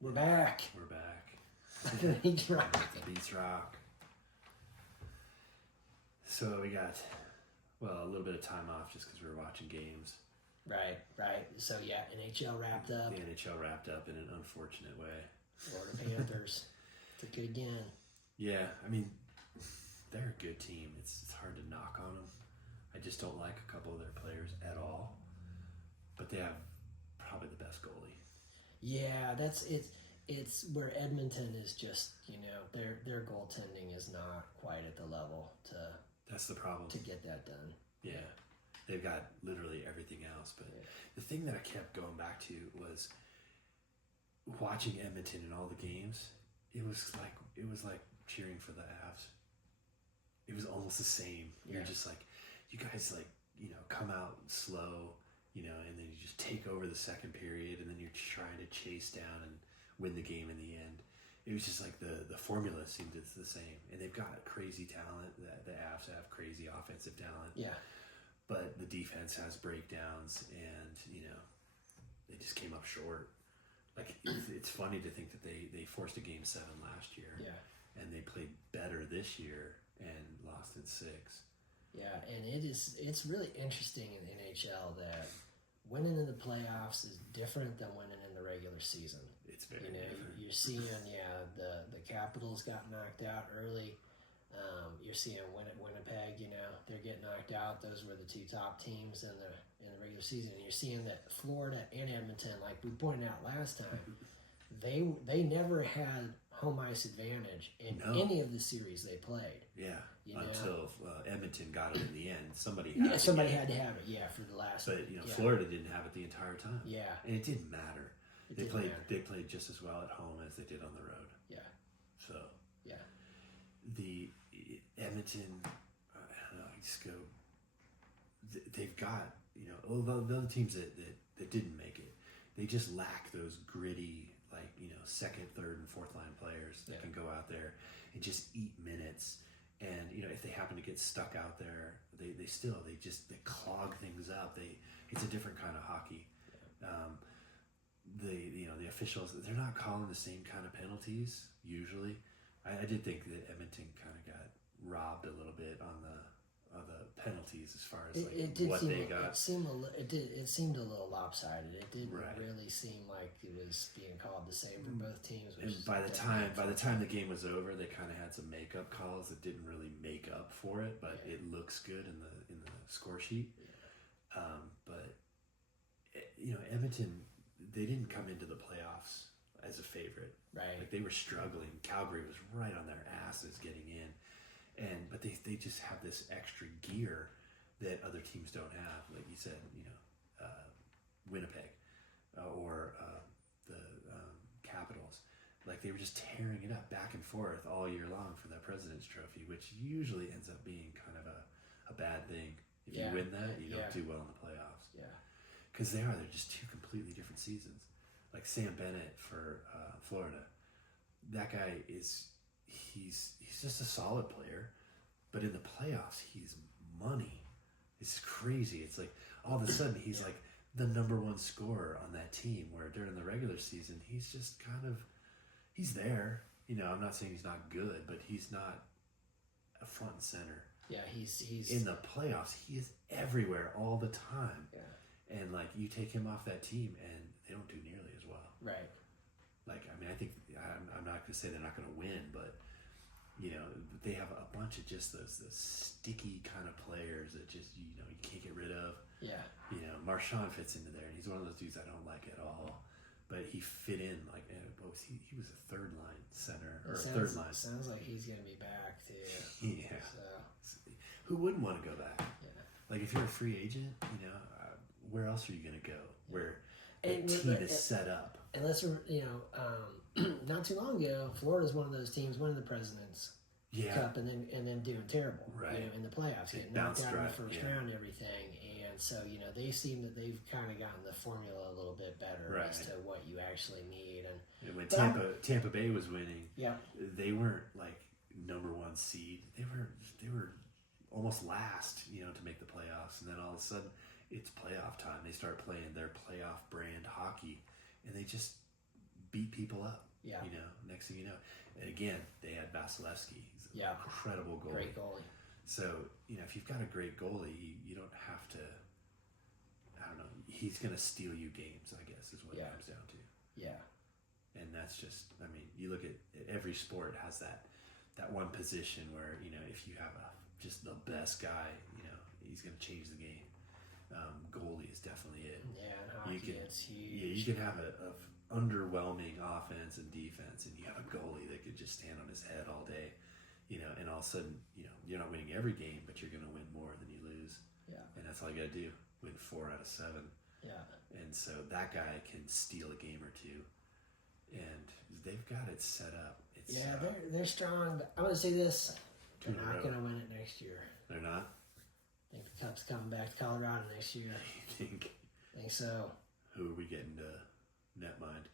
We're back. We're back. Beats rock. Beats rock. So we got, a little bit of time off just because we were watching games. Right. So yeah, NHL wrapped up. The NHL wrapped up in an unfortunate way. Florida Panthers took it again. Yeah, I mean, they're a good team. It's hard to knock on them. I just don't like a couple of their players at all. But they have probably the best goalie. Yeah, it's where Edmonton is just, their goaltending is not quite at the level that's the problem to get that done. Yeah. They've got literally everything else. But the thing that I kept going back to was watching Edmonton in all the games. It was like cheering for the Avs. It was almost the same. You're just like, you guys come out slow, and then you just take over the second period, and then you're trying to chase down and win the game in the end. It was just like the formula seemed the same. And they've got crazy talent. The Avs have crazy offensive talent. Yeah. But the defense has breakdowns, and, they just came up short. Like, it's funny to think that they forced a Game 7 last year. Yeah. And they played better this year and lost in 6. Yeah, and it's really interesting in the NHL that winning in the playoffs is different than winning in the regular season. It's very different. You're seeing, the Capitals got knocked out early. You're seeing Winnipeg, they're getting knocked out. Those were the two top teams in the regular season. And you're seeing that Florida and Edmonton, like we pointed out last time, they never had home ice advantage in any of the series they played. Yeah, until Edmonton got it in the end. Somebody had to have it. For the last. But Florida didn't have it the entire time. Yeah, and it didn't matter. They played just as well at home as they did on the road. Yeah. So. Yeah. The Edmonton, I don't know. I just go. They've got all the other teams that didn't make it. They just lack those gritty, second, third, and fourth line players that can go out there and just eat minutes. And if they happen to get stuck out there, they clog things up. It's a different kind of hockey. The officials, they're not calling the same kind of penalties usually. I did think that Edmonton kind of got robbed a little bit on the penalties as far as they got. It seemed a little lopsided. It didn't really seem like it was being called the same for both teams. And by the time the game was over, they kind of had some makeup calls that didn't really make up for it, but it looks good in the score sheet. Yeah. But Edmonton, they didn't come into the playoffs as a favorite. Right. Like, they were struggling. Calgary was right on their asses getting in. But they just have this extra gear that other teams don't have. Like you said, Winnipeg or the Capitals. Like, they were just tearing it up back and forth all year long for that President's Trophy, which usually ends up being kind of a bad thing. If you win that, you don't do well in the playoffs. Yeah. Because they're just two completely different seasons. Like Sam Bennett for Florida, that guy he's just a solid player, but in the playoffs he's money. It's crazy. It's like all of a sudden he's like the number one scorer on that team, where during the regular season he's just he's there. I'm not saying he's not good, but he's not a front and center. Yeah, he's in the playoffs. He is everywhere all the time. Yeah. And you take him off that team, and they don't do nearly as well. Right. I think I'm not going to say they're not going to win, but they have a bunch of just those sticky kind of players that just you can't get rid of. Yeah. Marchand fits into there, and he's one of those dudes I don't like at all. But he fit in he was a third line center or third line. Sounds like he's going to be back too. Yeah. So. Who wouldn't want to go back? Yeah. If you're a free agent, where else are you going to go? Where the team is set up. Unless not too long ago, Florida's one of those teams winning the President's Cup and then doing terrible. Right. In the playoffs, getting knocked out in the first round and everything. And so they seem that they've kind of gotten the formula a little bit better as to what you actually need. And when Tampa Bay was winning, they weren't number one seed. They were almost last, to make the playoffs, and then all of a sudden it's playoff time. They start playing their playoff brand hockey, and they just beat people up. Yeah. You know, next thing you know. And again, they had Vasilevsky. He's an incredible goalie. Great goalie. So, you know, if you've got a great goalie, you don't have to, I don't know, he's going to steal you games, I guess, is what it comes down to. Yeah. And that's just, I mean, you look at every sport has that one position where, you know, if you have just the best guy, you know, he's going to change the game. Goalie is definitely it. Yeah, and hockey, it's huge. Yeah, you can have a underwhelming offense and defense, and you have a goalie that could just stand on his head all day, you know, and all of a sudden, you know, you're not winning every game, but you're going to win more than you lose. Yeah. And that's all you got to do, win 4 out of 7. Yeah. And so that guy can steal a game or two, and they've got it set up. They're strong. But I'm going to say this. They're not going to win it next year. They're not? I think the Cup's coming back to Colorado next year. You think? I think so. Who are we getting to netmind?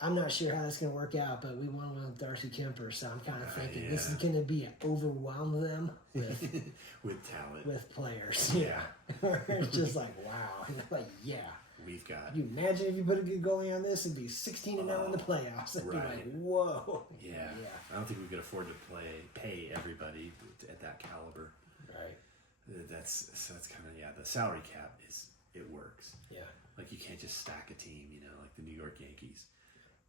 I'm not sure how that's going to work out, but we won with Darcy Kemper, so I'm kind of thinking this is going to be overwhelm them with with talent, with players. Yeah, it's just like wow, like we've got. Can you imagine if you put a good goalie on this? It'd be 16-0 in the playoffs. It'd be like whoa. Yeah, I don't think we could afford to pay everybody at that caliber. Right. That's kind of the salary cap it works. Yeah. Like you can't just stack a team, you know, like the New York Yankees.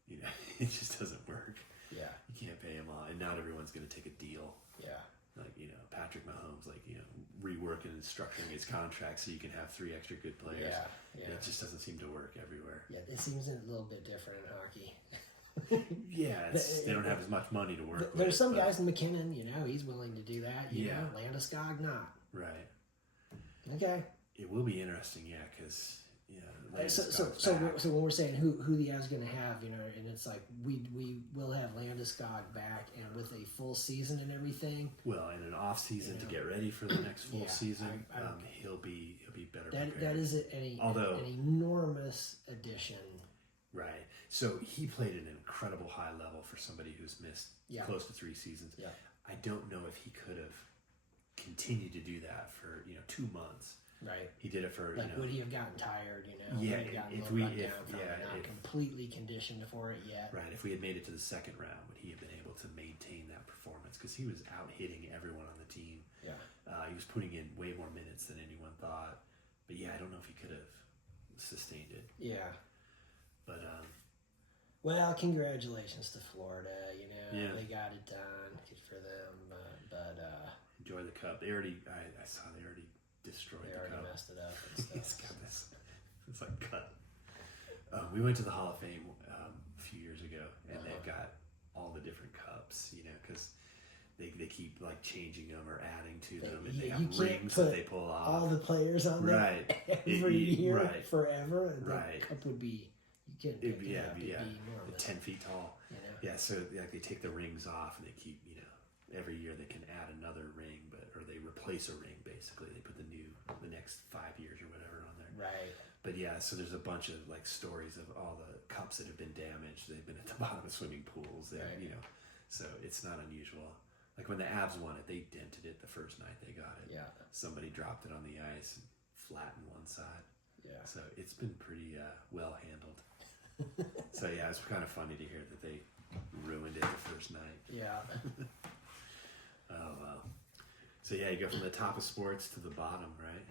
You know, it just doesn't work. Yeah. You can't pay them all, and not everyone's going to take a deal. Yeah. Like, you know, Patrick Mahomes, like, you know, reworking and structuring his contract so you can have 3 extra good players. Yeah. It just doesn't seem to work everywhere. Yeah, it seems a little bit different in hockey. They don't have as much money to work with. There's some guys in McKinnon, you know, he's willing to do that. You know, Landeskog not. Right. Okay. It will be interesting, because so when we're saying who the Avs going to have, you know, and it's like we will have Landeskog back and with a full season and everything. Well, in an off season to get ready for the next full season, he'll be better prepared. That is an enormous addition. Right. So he played at an incredible high level for somebody who's missed close to 3 seasons. Yeah. I don't know if he could have continued to do do that for 2 months. Right. He did it for would he have gotten tired? Yeah. Not completely conditioned for it yet. Right. If we had made it to the second round, would he have been able to maintain that performance? Because he was out hitting everyone on the team. Yeah. He was putting in way more minutes than anyone thought. But I don't know if he could have sustained it. Yeah. But well, congratulations to Florida. They got it done. Good for them. But enjoy the Cup. They already. I saw they already destroyed the Cup. They already messed it up. And stuff. It's got this. It's like cut. We went to the Hall of Fame a few years ago, and they've got all the different cups. Because they keep like changing them or adding to them, and they have rings that they pull off. All the players on there every year forever. And the cup would be. It'd be enormous. 10 feet tall. Yeah, so they take the rings off and they keep, every year they can add another ring, or they replace a ring basically. They put the next 5 years or whatever on there. Right. But so there's a bunch of like stories of all the cups that have been damaged. They've been at the bottom of swimming pools. So it's not unusual. Like when the Avs won it, they dented it the first night they got it. Yeah. Somebody dropped it on the ice and flattened one side. Yeah. So it's been pretty well handled. So it's kind of funny to hear that they ruined it the first night. Yeah. Oh wow. So you go from the top of sports to the bottom, right?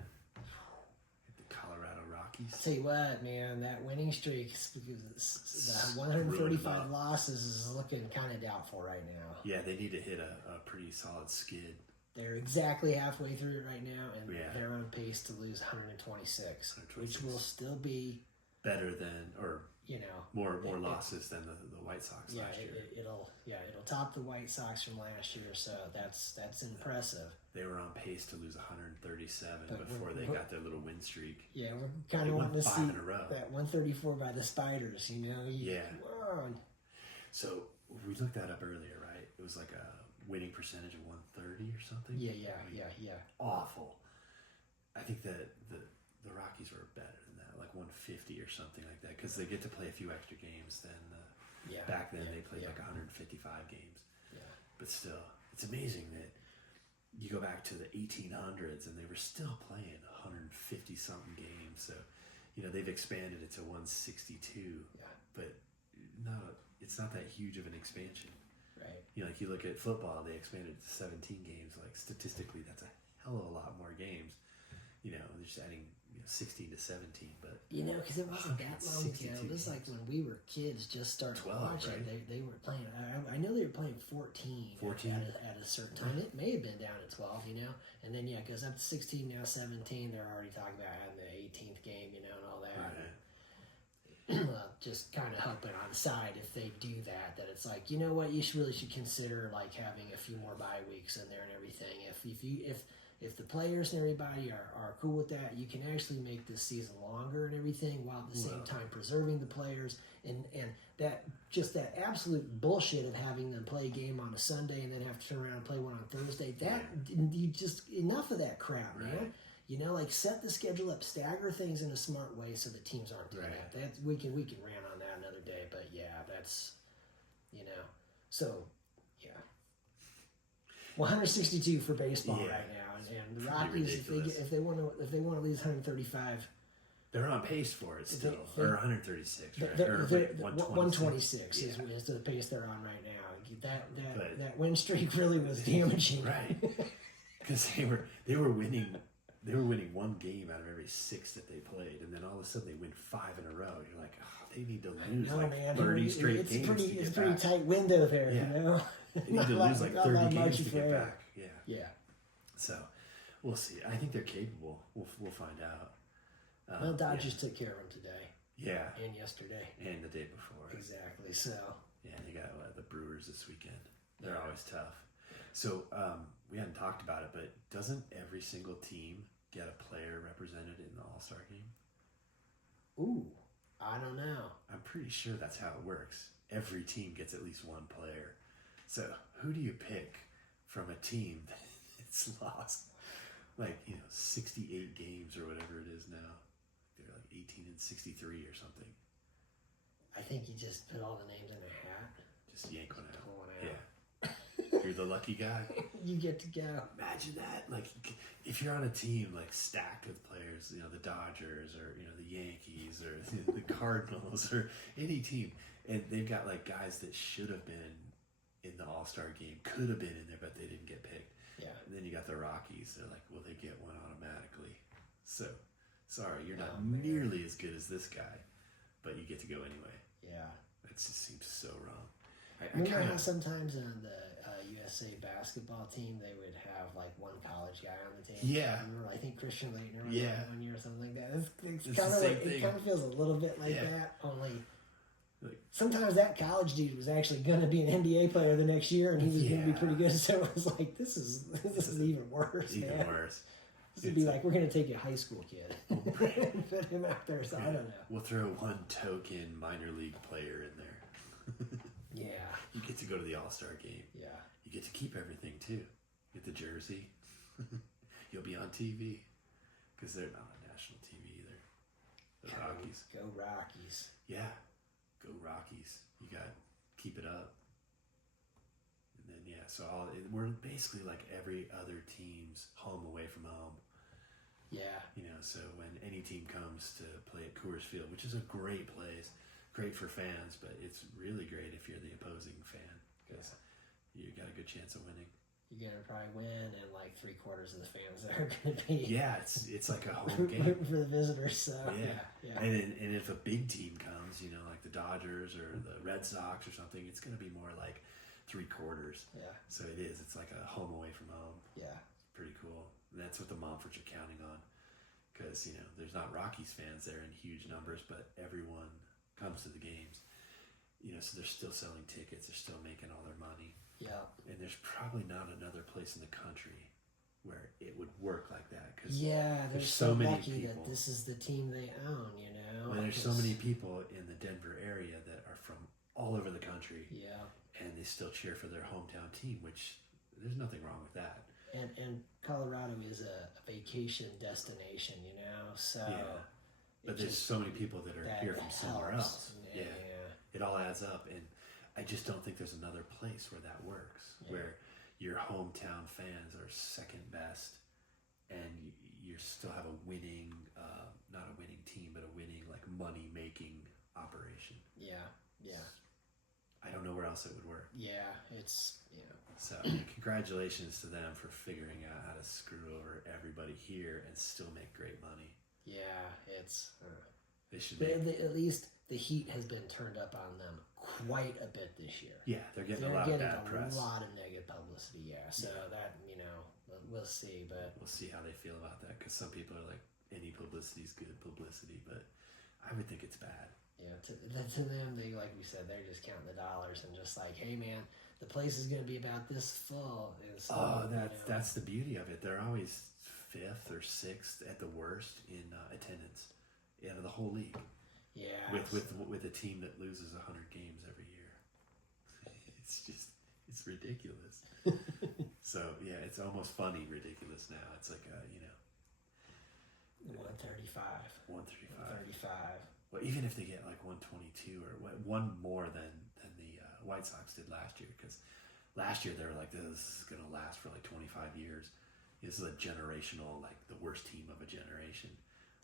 The Colorado Rockies. I'll tell you what, man, that winning streak, the 135 losses is looking kind of doubtful right now. Yeah, they need to hit a pretty solid skid. They're exactly halfway through it right now, and they're on pace to lose 126, which will still be better than, or more losses than the White Sox last year. It'll top the White Sox from last year, so that's impressive. They were on pace to lose 137 before they got their little win streak. Yeah, we're kind of wanting to see that 134 by the Spiders. Whoa. So we looked that up earlier, right? It was like a winning percentage of 130 or something. Yeah. Awful. I think that the Rockies were better than that, like 150 or something like that, because they get to play a few extra games than back then. They played like 155 games. Yeah. But still, it's amazing that you go back to the 1800s and they were still playing 150 something games. So, they've expanded it to 162. Yeah. But it's not that huge of an expansion. Right. You know, like you look at football, they expanded to 17 games. Like statistically, that's a hell of a lot more games. You know, they're just adding 16 to 17, but because it wasn't that long ago. It was like when we were kids, just started 12, watching. right? They were playing. I know they were playing 14. 14? At a certain time. It may have been down at 12. And then it goes up to 16 now, 17. They're already talking about having the 18th game. And all that. Right. Just kind of helping on the side if they do that. That it's like, you know what, you really should consider like having a few more bye weeks in there and everything. If the players and everybody are cool with that, you can actually make this season longer and everything while at the same time preserving the players and that absolute bullshit of having them play a game on a Sunday and then have to turn around and play one on Thursday. You just enough of that crap, man. Like set the schedule up, stagger things in a smart way so the teams aren't doing that. We can rant on that another day, but that's so yeah. 162 for baseball right now, and the Rockies if they want to lose 135, they're on pace for it still, or 136, right? They're, Or they're, 126. is the pace they're on right now. That win streak really was damaging, right? Because they were winning. They were winning one game out of every 6 that they played, and then all of a sudden they win 5 in a row. You're like, oh, they need to lose 30 straight games. It's a pretty tight window there, They need to lose like 30 games to get back. Yeah. So, we'll see. I think they're capable. We'll find out. Dodgers took care of them today. Yeah. And yesterday. And the day before. Exactly. So. Yeah, they got the Brewers this weekend. They're always tough. So, we hadn't talked about it, but doesn't every single team get a player represented in the All-Star game? Ooh, I don't know. I'm pretty sure that's how it works. Every team gets at least one player. So, who do you pick from a team that's lost 68 games or whatever it is now? They're like 18 and 63 or something. I think you just put all the names in a hat. Just yank one out. Pull one out. Yeah. You're the lucky guy. You get to go. Imagine that. Like, if you're on a team stacked with players, the Dodgers or the Yankees or the Cardinals or any team, and they've got guys that should have been in the All-Star game, could have been in there, but they didn't get picked. Yeah. And then you got the Rockies. They're like, well, they get one automatically. So, sorry, you're not nearly as good as this guy, but you get to go anyway. Yeah. That just seems so wrong. Remember how sometimes in the USA basketball team they would have one college guy on the team? Yeah. Remember, I think Christian Laettner was one year or something like that. It kind of feels a little bit like that, only sometimes that college dude was actually going to be an NBA player the next year and he was going to be pretty good. So it was like, this is even worse, even man. Worse. This would be like, we're going to take a high school kid and put him out there. So I don't know. We'll throw one token minor league player in there. Yeah. You get to go to the All-Star game. Yeah. You get to keep everything, too. You get the jersey. You'll be on TV. Because they're not on national TV either. The Rockies. Go Rockies. Yeah. Go Rockies. You got to keep it up. And then, so we're basically like every other team's home away from home. Yeah. So when any team comes to play at Coors Field, which is a great place, great for fans, but it's really great if you're the opposing fan because you got a good chance of winning. You're gonna probably win, and 3/4 of the fans are gonna be it's like a home game for the visitors. So yeah. And if a big team comes, like the Dodgers or the Red Sox or something, it's gonna be more like 3/4. Yeah. So it is. It's like a home away from home. Yeah. It's pretty cool. And that's what the Montforts are counting on, because there's not Rockies fans there in huge numbers, but everyone comes to the games, so they're still selling tickets, they're still making all their money. Yeah. And there's probably not another place in the country where it would work like that. Cause there's so many lucky people that this is the team they own, And there's so many people in the Denver area that are from all over the country. Yeah. And they still cheer for their hometown team, which there's nothing wrong with that. And Colorado is a vacation destination, so... Yeah. But there's so many people that are here from somewhere else. Yeah. It all adds up. And I just don't think there's another place where that works, where your hometown fans are second best and you still have a winning, not a winning team, but a winning money-making operation. Yeah, yeah. else it would work. Yeah, it's So congratulations to them for figuring out how to screw over everybody here and still make great money. Yeah, it's. They should at least the heat has been turned up on them quite a bit this year. Yeah, they're getting a lot of bad press. A lot of negative publicity. Yeah, so that we'll see, but we'll see how they feel about that because some people are like, any publicity is good publicity, but I would think it's bad. Yeah, to them, they, like we said, they're just counting the dollars and just like, hey man, the place is going to be about this full. So, that's the beauty of it. They're always 5th or 6th at the worst in attendance out of the whole league. Yeah, with a team that loses 100 games every year. It's ridiculous. So yeah, it's almost funny ridiculous now. It's like 135. 135. Well, even if they get like 122 or one more than the White Sox did last year, because last year they were like, this is going to last for like 25 years. This is a generational, like the worst team of a generation.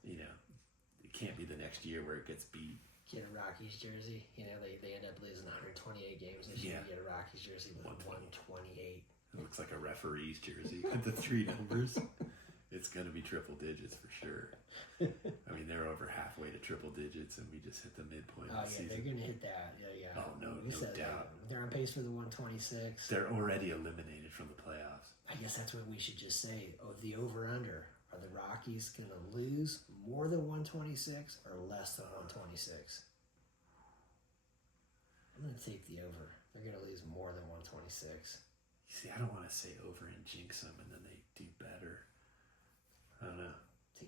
It can't be the next year where it gets beat. Get a Rockies jersey. They end up losing 128 games this year. Get a Rockies jersey with 128. It looks like a referee's jersey with the 3 numbers. It's going to be triple digits for sure. I mean, they're over halfway to triple digits, and we just hit the midpoint of the season. They're going to hit that. Yeah. Oh, no doubt. They're on pace for the 126. They're already eliminated from the playoffs. I guess that's what we should just say. The over-under. Are the Rockies going to lose more than 126 or less than 126? I'm going to take the over. They're going to lose more than 126. You see, I don't want to say over and jinx them, and then they do better. I don't know.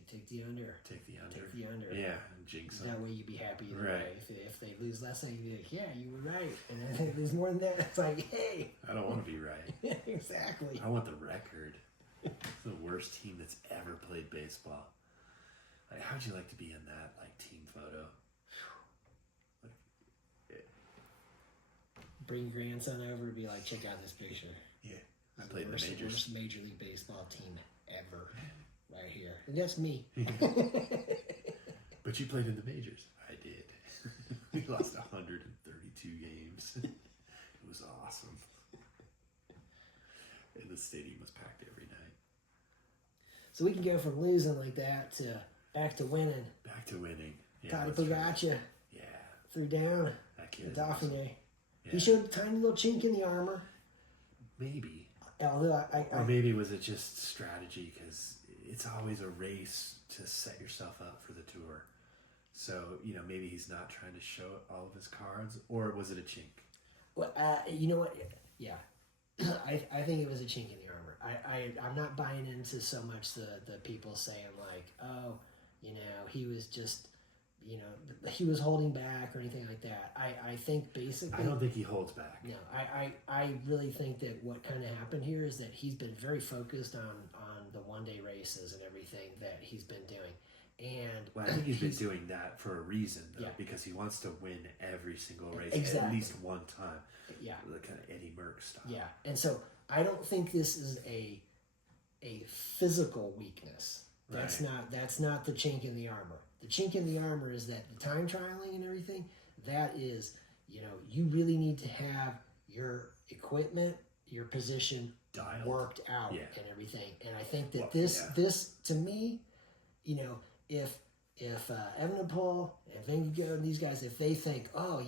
Take the under. Take the under. Take the under. Yeah, and jinx them. That way you'd be happy either right. way. If they lose less than you'd be like, yeah, you were right. And then they lose more than that, it's like, hey. I don't want to be right. Exactly. I want the record. The worst team that's ever played baseball. Like, how'd you like to be in that team photo? Bring your grandson over and be like, check out this picture. Yeah, I played in the majors. Worst Major League Baseball team ever, right here. And that's me. But you played in the majors. I did. We lost 132 games. It was awesome. And the stadium was packed every night. So we can go from losing like that to back to winning. Back to winning. Yeah, Toddy Pagacha. Yeah. Threw down. That kid. Dauphin. Yeah. He showed a tiny little chink in the armor. Maybe. Although or maybe was it just strategy? Because it's always a race to set yourself up for the tour. So, maybe he's not trying to show all of his cards. Or was it a chink? Well, you know what? Yeah. I think it was a chink in the armor. I'm not buying into so much the people saying like, oh, he was just, he was holding back or anything like that. I think basically... I don't think he holds back. No, I really think that what kind of happened here is that he's been very focused on the one-day races and everything that he's been doing. And I think he's been doing that for a reason, though, yeah. because he wants to win every single race exactly. at least one time. Yeah. The kind of Eddie Merckx style. Yeah, and so I don't think this is a physical weakness. That's right. That's not the chink in the armor. The chink in the armor is that the time trialing and everything, that is, you really need to have your equipment, your position dialed, worked out yeah. and everything. And I think that this to me, if Evenepoel and Vengo and these guys, if they think, oh,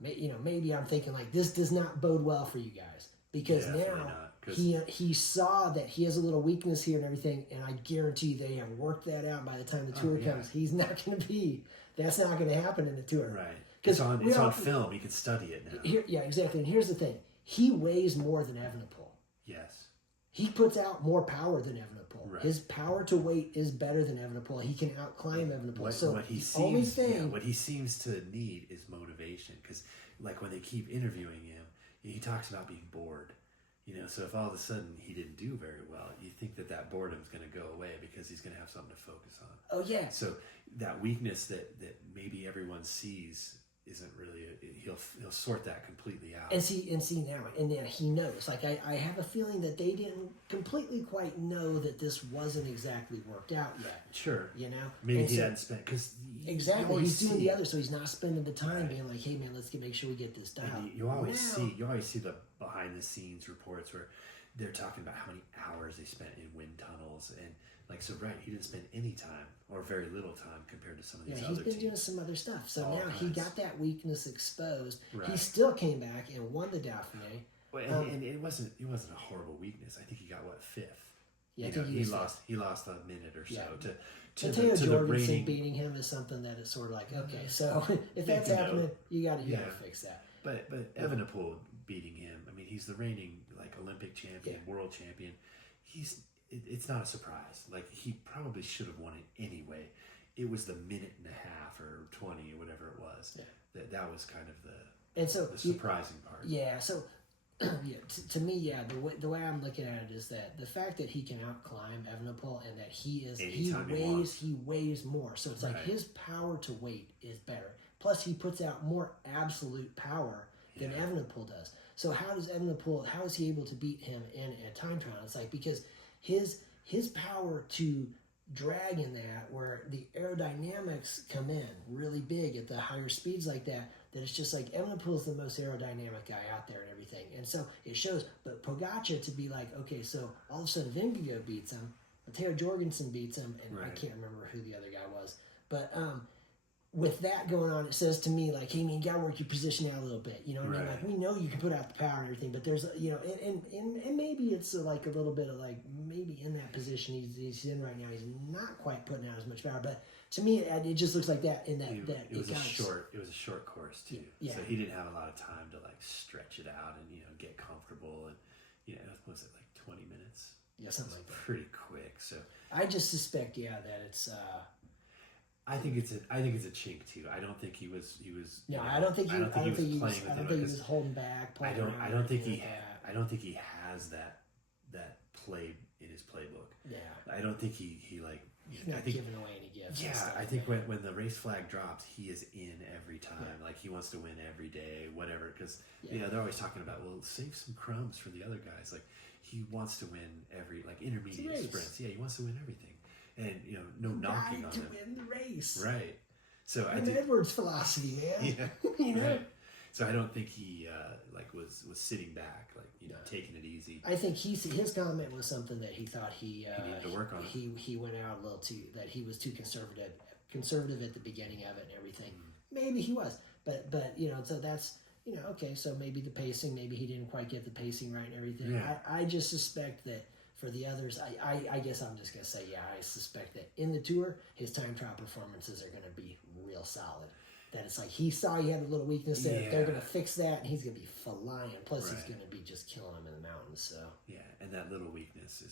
maybe I'm thinking like this does not bode well for you guys because now he saw that he has a little weakness here and everything, and I guarantee they have worked that out by the time the tour comes. He's not going to be. That's not going to happen in the tour. Right. It's on film. You can study it now. Yeah, exactly. And here's the thing: he weighs more than Evenepoel. Yes. He puts out more power than Evenepoel. Right. His power to weight is better than Evenepoel. He can outclimb Evenepoel. What he seems to need is motivation. Because, like when they keep interviewing him, he talks about being bored. So if all of a sudden he didn't do very well, you think that boredom's going to go away because he's going to have something to focus on. Oh yeah. So that weakness that maybe everyone sees isn't really he'll sort that completely out. And see now he knows. Like I have a feeling that they didn't completely quite know that this wasn't exactly worked out yet. Sure. Maybe and he hadn't spent, because Exactly. always He's doing see- the other, so he's not spending the time Right. being like, "Hey, man, let's make sure we get this dialed." And you always see the behind the scenes reports where they're talking about how many hours they spent in wind tunnels and like so. Right, he didn't spend any time or very little time compared to some of these Yeah, other he's been teams. doing some other stuff. So All now he kinds. got that weakness exposed. He Right. still came back and won the Dauphiné. Well, and it wasn't a horrible weakness. I think he got fifth. Yeah, I You think know, he was he lost a minute or so Yeah. to Mateo the Jorgensen reigning. beating him is something that is sort of like, okay, so if that's You know, happening, you got to yeah. fix that. But Evenepoel beating him. I mean, he's the reigning like Olympic champion, Yeah. world champion. It's not a surprise. Like he probably should have won it anyway. It was the minute and a half or 20 or whatever it was. Yeah. That was kind of And so the surprising part. Yeah, so yeah, to me, yeah, the way I'm looking at it is that the fact that he can outclimb Evenepoel and that Anytime he weighs more, so it's like Right. his power to weight is better. Plus, he puts out more absolute power than Yeah. Evenepoel does. So how is he able to beat him in a time trial? It's like because his power to drag in that where the aerodynamics come in really big at the higher speeds like that it's just like Evenepoel is the most aerodynamic guy out there and everything, and so it shows. But Pogacar to be like, okay, so all of a sudden Vingegaard beats him, Mateo Jorgensen beats him, and I Right. can't remember who the other guy was, but with that going on, it says to me like, hey man, you gotta work your position out a little bit. You know what I mean? Right. Like we know you can put out the power and everything, but there's and maybe it's like a little bit of like maybe in that position he's in right now, he's not quite putting out as much power. But to me, it just looks like that. In that It was a short course too. Yeah. So he didn't have a lot of time to like stretch it out and get comfortable and was it like 20 minutes? Yeah, something like that. Pretty quick. So I just suspect, that it's. I think it's a chink too. I don't think he was. No, I don't think he was playing with him. I don't think he was holding back. I don't think he has that play in his playbook. Yeah. I don't think he like. He's not giving away any gifts. Yeah, I think when the race flag drops, he is in every time. Yeah. Like he wants to win every day, whatever. Because they're always talking about, well, save some crumbs for the other guys. Like he wants to win every intermediate sprints. Yeah, he wants to win everything, and no knocking on to him. win the race. Right. So And Edwards' philosophy, man. Yeah. Right. So I don't think he was sitting back, taking it easy. I think his comment was something that he thought he needed to work on. He went out a little too, that he was too conservative at the beginning of it and everything. Maybe he was, but so that's okay. So maybe the pacing, maybe he didn't quite get the pacing right and everything. Yeah. I just suspect that for the others, I guess I'm just gonna say I suspect that in the tour his time trial performances are gonna be real solid. That it's like he saw he had a little weakness there. Yeah. They're gonna fix that, and he's gonna be flying. Plus, he's Right. gonna be just killing them in the mountains. So Yeah, and that little weakness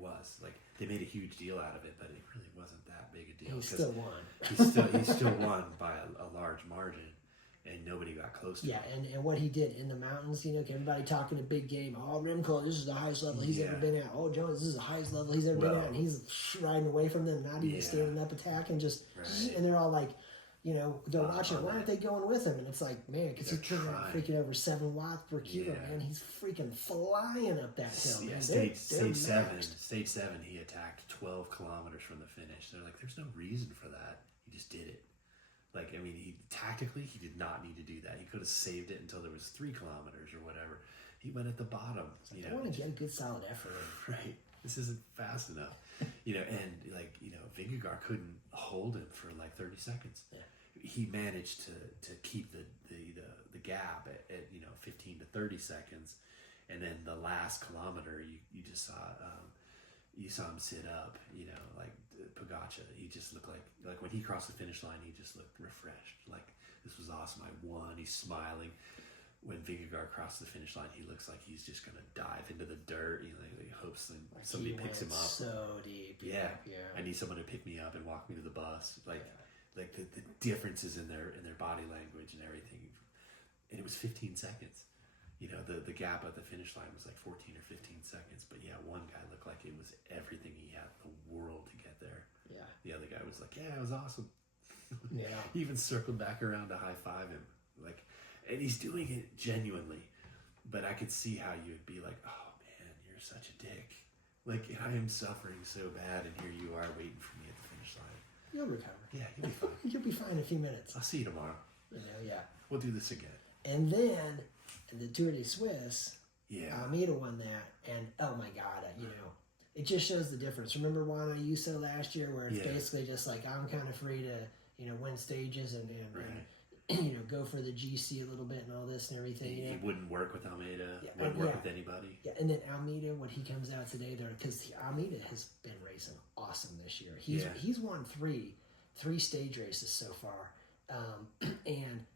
was like they made a huge deal out of it, but it really wasn't that big a deal. he still won. he still won by a large margin, and nobody got close to Yeah, him. and what he did in the mountains, everybody talking a big game. Oh, Remco, this is the highest level he's ever been at. Oh, Jones, this is the highest level he's ever been at. And he's riding away from them, not even standing up, attacking, just and they're all like, they're watching. Why aren't they going with him? And it's like, man, because he's putting out freaking over 7 watts per kilo, man. He's freaking flying up that hill. Yeah, Man. stage maxed. 7, he attacked 12 kilometers from the finish. They're like, there's no reason for that. He just did it. Like, I mean, tactically, he did not need to do that. He could have saved it until there was 3 kilometers or whatever. He went at the bottom. I want to get a good solid effort. Right. This isn't fast enough. And Vingegaard couldn't hold him for like 30 seconds. Yeah. He managed to keep the gap at 15 to 30 seconds, and then the last kilometer you just saw him sit up, like Pogacar. He just looked like when he crossed the finish line, he just looked refreshed. Like, this was awesome. I won. He's smiling. When Vingegaard crossed the finish line, he looks like he's just gonna dive into the dirt. He hopes somebody picks him up. So deep. Yeah. I need someone to pick me up and walk me to the bus. Like the differences in their body language and everything. And it was 15 seconds. The gap at the finish line was like 14 or 15 seconds. But yeah, one guy looked like it was everything he had in the world to get there. Yeah. The other guy was like, yeah, it was awesome. Yeah. He even circled back around to high five him. And he's doing it genuinely. But I could see how you would be like, oh man, you're such a dick. Like, I am suffering so bad, and here you are waiting for me at the finish line. You'll recover. Yeah, you'll be fine. You'll be fine in a few minutes. I'll see you tomorrow. Yeah. We'll do this again. And then the Tour de Suisse, Yeah. Almeida won that, and oh my God, it just shows the difference. Remember Juan Ayuso last year, where it's basically just like, I'm kind of free to, win stages and go for the GC a little bit and all this and everything. He wouldn't work with Almeida. Yeah, wouldn't work with anybody. Yeah, and then Almeida, when he comes out today, there because Almeida has been racing awesome this year. He's won three stage races so far, and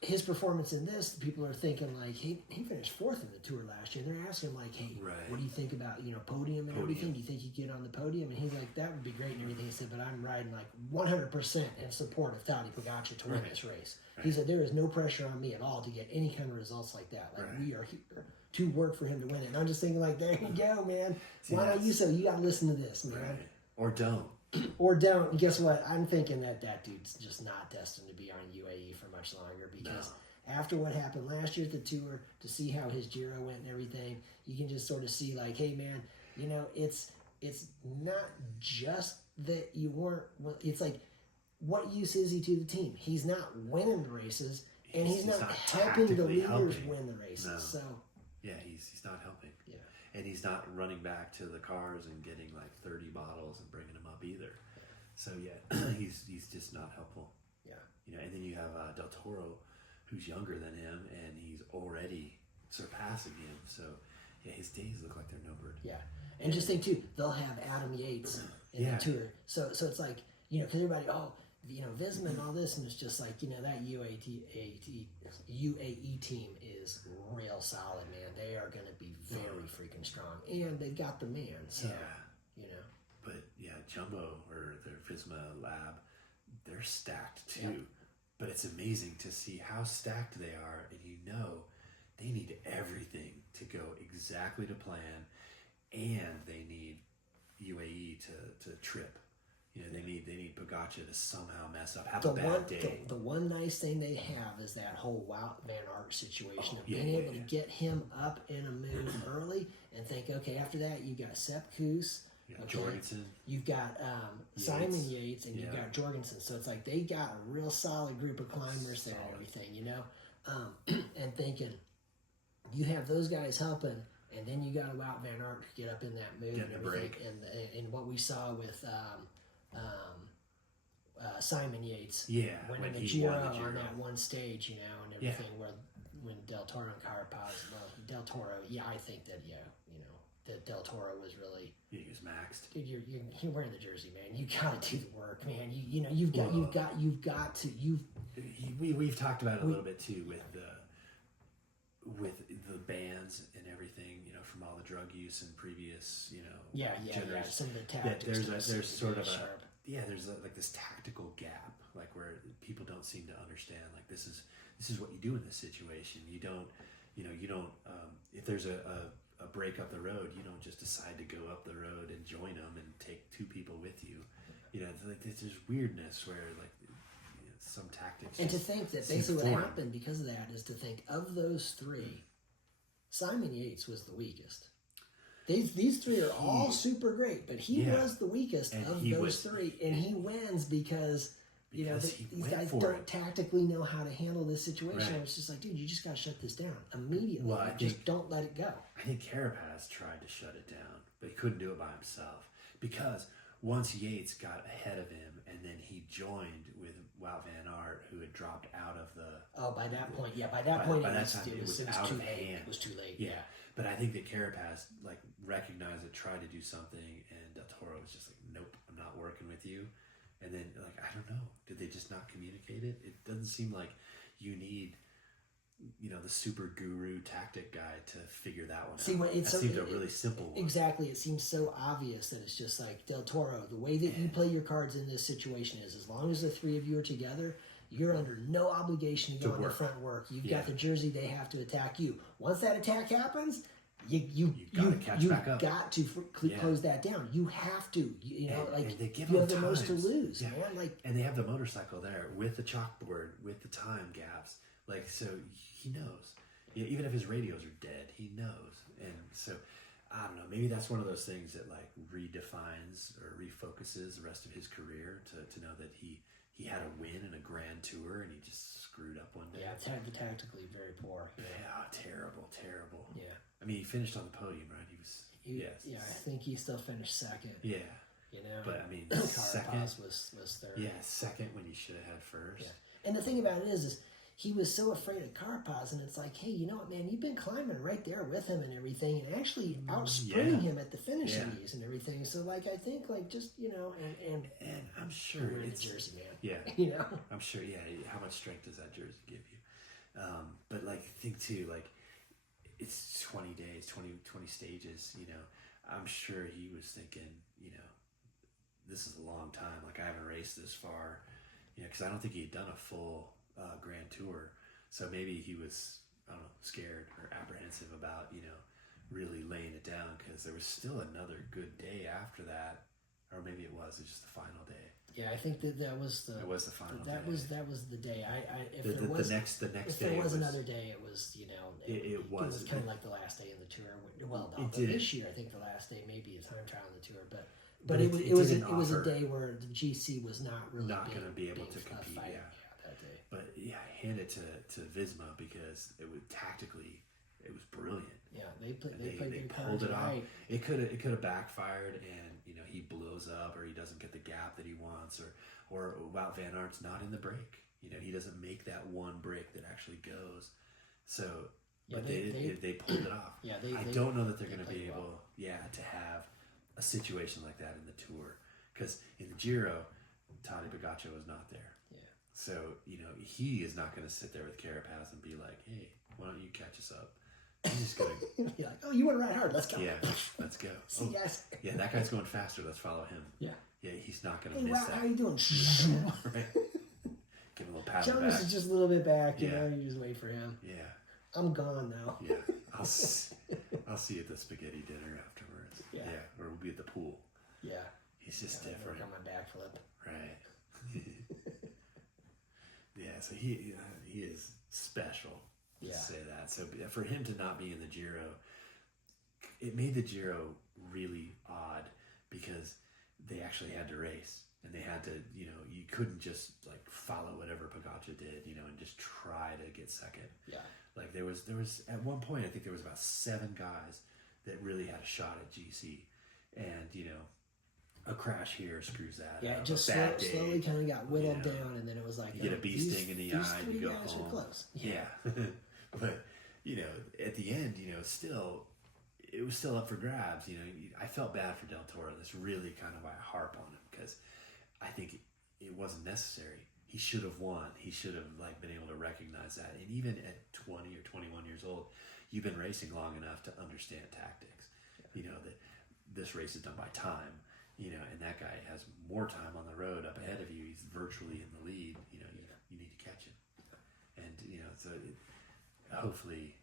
his performance in this, people are thinking like he finished fourth in the Tour last year. And they're asking him like, hey, what do you think about podium and everything? Do you think you get on the podium? And he's like, that would be great and everything. He said, but I'm riding like 100% in support of Tadej Pogacar to win this race. Right. He said there is no pressure on me at all to get any kind of results like that. Like we are here to work for him to win it. And I'm just thinking like, there you go, man. Why don't you got to listen to this, man? Right. Or don't. Or don't. And guess what? I'm thinking that dude's just not destined to be on UAE for much longer because after what happened last year at the Tour, to see how his Giro went and everything, you can just sort of see like, hey, man, it's not just that you weren't. It's like, what use is he to the team? He's not winning the races, and he's not helping the leaders win the races. No. So yeah, he's not helping. Yeah. And he's not running back to the cars and getting like 30 bottles and bringing them up either. So yeah, he's just not helpful. Yeah. And then you have Del Toro, who's younger than him, and he's already surpassing him. So yeah, his days look like they're numbered. Yeah. And just think too, they'll have Adam Yates in the Tour. So it's like, because everybody, Visma and all this, and it's just like, that UAE team is real solid, man. They are going to be very freaking strong. And they've got the man, so, But, Jumbo, or their Visma lab, they're stacked, too. Yeah. But it's amazing to see how stacked they are, and they need everything to go exactly to plan, and they need UAE to trip. They need Pogacar to somehow mess up, have a bad day. The one nice thing they have is that whole Wout Van Aert situation of being able to get him up in a mood early and think, okay, after that you got Sepp Kuss, Jorgensen. You've got Simon Yates, and you've got Jorgensen. So it's like they got a real solid group of climbers there and everything, and thinking you have those guys helping, and then you got to Wout Van Aert to get up in that mood and everything. And what we saw with Simon Yates, winning the Giro on that one stage, and everything, where when Del Toro and Carapaz, Del Toro, I think that that Del Toro was really. He was maxed. Dude, you're wearing the jersey, man. You got to do the work, man. You've got to. We've talked about it a little bit too with the bans and everything, from all the drug use and previous, generations. Some of the tactics. There's sort of there's like this tactical gap, like where people don't seem to understand, like this is what you do in this situation. You don't if there's a break up the road, you don't just decide to go up the road and join them and take two people with you. There's weirdness where some tactics. And to think that basically what happened because of that is to think of those three, Simon Yates was the weakest. These three are all super great, but he was the weakest of those three, and he wins because these guys don't tactically know how to handle this situation. Right. It's just like, dude, you just got to shut this down immediately. Well, just don't let it go. I think Carapaz tried to shut it down, but he couldn't do it by himself because once Yates got ahead of him, and then he joined with Wout Van Aert, who had dropped out of the. Oh, by that point, it was out of hand. It was too late. Yeah. But I think that Carapaz recognized it, tried to do something, and Del Toro was just like, "Nope, I'm not working with you." And then I don't know, did they just not communicate it? It doesn't seem like you need, the super guru tactic guy to figure that one out. It seems a really simple one. Exactly, it seems so obvious that it's just like Del Toro. The way that you play your cards in this situation is, as long as the three of you are together, you're under no obligation to go in the front work. You've got the jersey; they have to attack you. Once that attack happens, you got to close that down. You have to. And they give you have the most to lose, man. And they have the motorcycle there with the chalkboard, with the time gaps. So he knows. Even if his radios are dead, he knows. And so I don't know. Maybe that's one of those things that like redefines or refocuses the rest of his career to know that he had a win in a grand tour and he just screwed up one day. Yeah, tactically very poor. Yeah, terrible. Yeah. I mean, he finished on the podium, right? Yes. Yeah, I think he still finished second. Yeah. You know, but I mean, second was third. Yeah, second when you should have had first. Yeah. And the thing about it is he was so afraid of Carapaz, and it's like, hey, you know what, man? You've been climbing right there with him and everything, and actually outsprinting him at the finishing and everything. So, like, I think, like, just and I'm sure wearing it's the jersey, man. Yeah, you know, I'm sure. Yeah, how much strength does that jersey give you? But like, think too, like, it's 20 days, 20 stages. You know, I'm sure he was thinking, you know, this is a long time. Like, I haven't raced this far. You know, because I don't think he'd done a full Grand Tour, so maybe he was, I don't know, scared or apprehensive about, you know, really laying it down, because there was still another good day after that, or maybe it was just the final day. Yeah, I think that was the. It was the final day. That was the day. The next if day there was was another day, it was, you know, it was kind of like the last day of the tour. Well, no, this year I think the last day may be a time trial in the tour, but it was a day where the GC was not really going to be able to compete. Fight, yeah, that day. But yeah, hand it to Visma, because it was tactically, it was brilliant. Yeah, they pulled it off. Right. It could have backfired, and you know, he blows up, or he doesn't get the gap that he wants, or Wout van Aert's not in the break. You know, he doesn't make that one break that actually goes. So, but they pulled it off. Yeah, I don't know that they're going to be able, to have a situation like that in the Tour, because in the Giro, Tadej Pogačar was not there. Yeah. So, you know, he is not going to sit there with Carapaz and be like, hey, why don't you catch us up? He's just going to be like, oh, you want to ride hard? Let's go. Yeah, let's go. See you guys. Yeah, that guy's going faster. Let's follow him. Yeah. Yeah, he's not going to miss that. How you doing? Right. Give him a little pat on the Jonas back. is just a little bit back, you know, you just wait for him. Yeah. I'm gone now. Yeah. I'll see you at the spaghetti dinner afterwards. Yeah. Or we'll be at the pool. Yeah. He's just different. On my backflip. Right. Yeah, so he is special. Yeah. To say that. So for him to not be in the Giro, it made the Giro really odd, because they actually had to race, and they had to, you know, you couldn't just like follow whatever Pogačar did, you know, and just try to get second. Yeah. Like there was at one point, I think there was about 7 guys that really had a shot at GC, and you know, a crash here screws that. Yeah, it just slowly kind of got whittled down, and then it was like, you get a bee sting in the eye, and you go home. Close. Yeah. But you know, at the end, you know, it was still up for grabs. You know, I felt bad for Del Toro. That's really kind of why I harp on him, because I think it wasn't necessary. He should have won. He should have like been able to recognize that. And even at 20 or 21 years old, you've been racing long enough to understand tactics. You know that this race is done by time. You know, and that guy has more time on the road up ahead of you. He's virtually in the lead. You know, you need to catch him. And you know, so hopefully,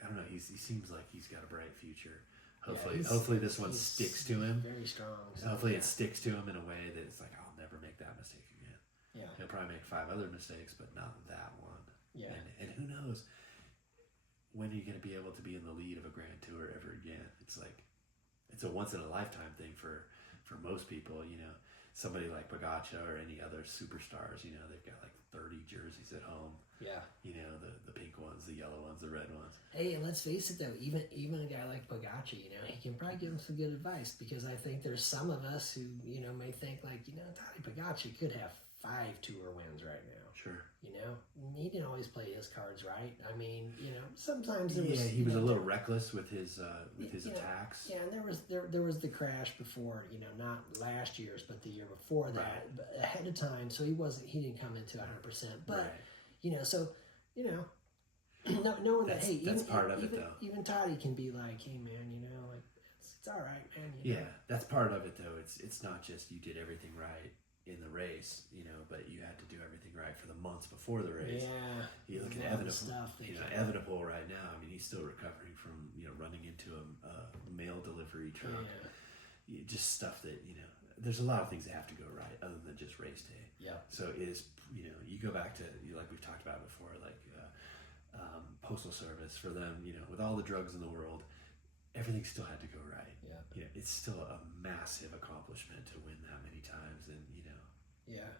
I don't know. He seems like he's got a bright future. Hopefully this one sticks to him. Very strong. So hopefully it sticks to him in a way that it's like, I'll never make that mistake again. Yeah. He'll probably make 5 other mistakes, but not that one. Yeah. And who knows, when are you going to be able to be in the lead of a Grand Tour ever again? It's like, it's a once in a lifetime thing for most people, you know. Somebody like Pogačar or any other superstars, you know, they've got like 30 jerseys at home. Yeah. You know, the pink ones, the yellow ones, the red ones. Hey, and let's face it though, even a guy like Pogačar, you know, he can probably give him some good advice, because I think there's some of us who, you know, may think like, you know, Tadej Pogačar could have 5 Tour wins right now. Sure. You know, he didn't always play his cards right. I mean, you know, sometimes there was. Yeah, he was a little reckless with his attacks. Yeah, and there was the crash before, you know, not last year's, but the year before that, but ahead of time. So he didn't come into 100%. But you know, so you know, knowing that hey, that's part of it though. Even Toddy can be like, hey man, you know, like it's all right, man. You know? Yeah, that's part of it though. It's not just you did everything right in the race, you know, but you had to do everything right for the months before the race. Yeah. You look at Evenepoel right now. I mean, he's still recovering from, you know, running into a mail delivery truck. Yeah. Just stuff that, you know, there's a lot of things that have to go right other than just race day. Yeah. So it is, you know, you go back to, like we've talked about before, like Postal Service for them, you know, with all the drugs in the world, everything still had to go right. Yeah. You know, it's still a massive accomplishment to win that many times, and you know, Yeah.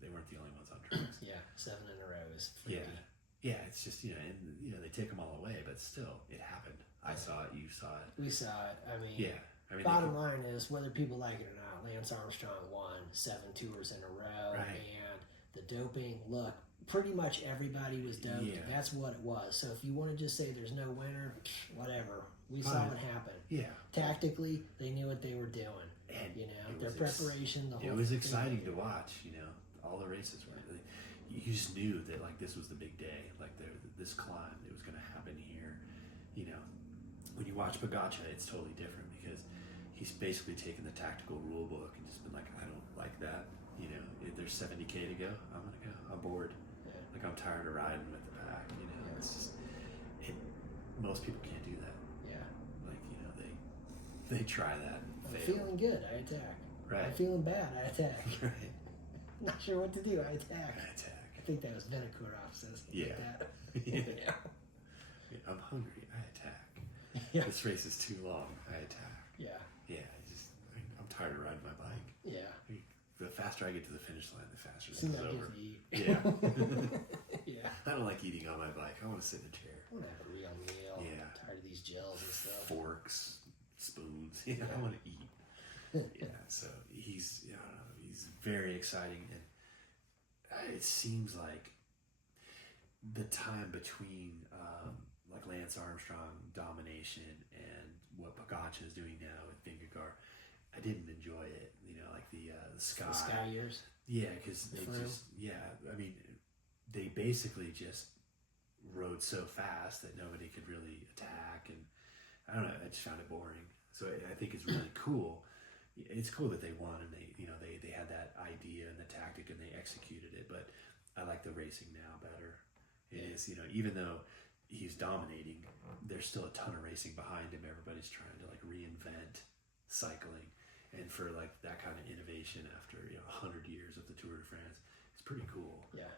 they weren't the only ones on tracks. Yeah. 7 in a row is freaky. Yeah. Yeah, it's just, you know, and you know, they take them all away, but still, it happened. I saw it, you saw it. We saw it. I mean, Yeah. I mean, bottom line is, whether people like it or not, Lance Armstrong won 7 tours in a row, Right. and the doping. Look, pretty much everybody was doped. Yeah. That's what it was. So if you want to just say there's no winner, whatever. We saw Fine. what happened. Yeah. Tactically, they knew what they were doing. And You know, it their was preparation, the whole. It was thing. exciting to watch, you know, all the races were. You just knew that, like, this was the big day. Like, this climb, it was going to happen here. You know, when you watch Pogača, it's totally different because he's basically taken the tactical rule book and just been like, I don't like that. You know, if there's 70K to go, I'm going to go. I'm bored. Yeah. Like, I'm tired of riding with the pack. You know, it's just, most people can't do that. Yeah. Like, you know, they try that and I'm fail. feeling good, I attack. Right. I'm feeling bad, I attack. Right. Not sure what to do, I attack. Attack. I think that was Vinokurov says Yeah. like that. Yeah. I'm hungry. I attack. Yeah. This race is too long. I attack. Yeah. Yeah. I'm tired of riding my bike. Yeah. The faster I get to the finish line, the faster See, this is that over. gives me. Yeah. Yeah. I don't like eating on my bike. I want to sit in a chair. I want to have a real meal. Yeah. I'm tired of these gels and stuff. Forks, spoons. Yeah. I want to eat. Yeah. So he's, I don't know, he's very exciting, and it seems like the time between like Lance Armstrong domination and what Pogača is doing now with Vingegaard, I didn't enjoy it. You know, like the Sky. The Sky years. Yeah, because they Flu. just, I mean, they basically just rode so fast that nobody could really attack, and I don't know, I just found it boring. So I think it's really cool. It's cool that they won, and they had that idea and the tactic, and they executed it. But I like the racing now better. It is, even though he's dominating, there's still a ton of racing behind him. Everybody's trying to like reinvent cycling, and for like that kind of innovation after 100 years of the Tour de France, it's pretty cool. Yeah.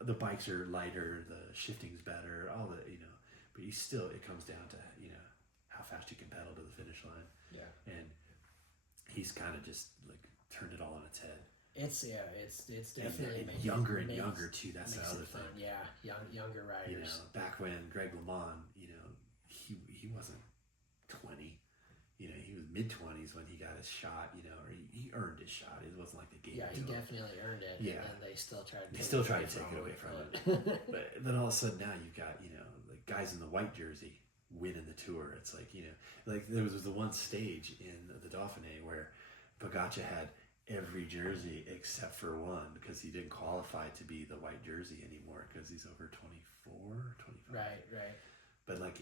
The bikes are lighter, the shifting's better, all the but it comes down to how fast you can pedal to the finish line. Yeah. And he's kind of just like turned it all on its head. It's definitely and younger and younger too. That's the other fun. thing. Yeah, younger riders. Back when Greg LeMond, he wasn't 20. He was mid-20s when he got his shot. Or he earned his shot. It wasn't like they gave Yeah, it he to him. definitely earned it. Yeah. And then they still tried to. They still try to take it away from him. But all of a sudden now you've got like guys in the white jersey winning the Tour. It's like like there was the one stage in the Dauphiné where Pogača had every jersey except for one because he didn't qualify to be the white jersey anymore because he's over 24, 25. Right. But like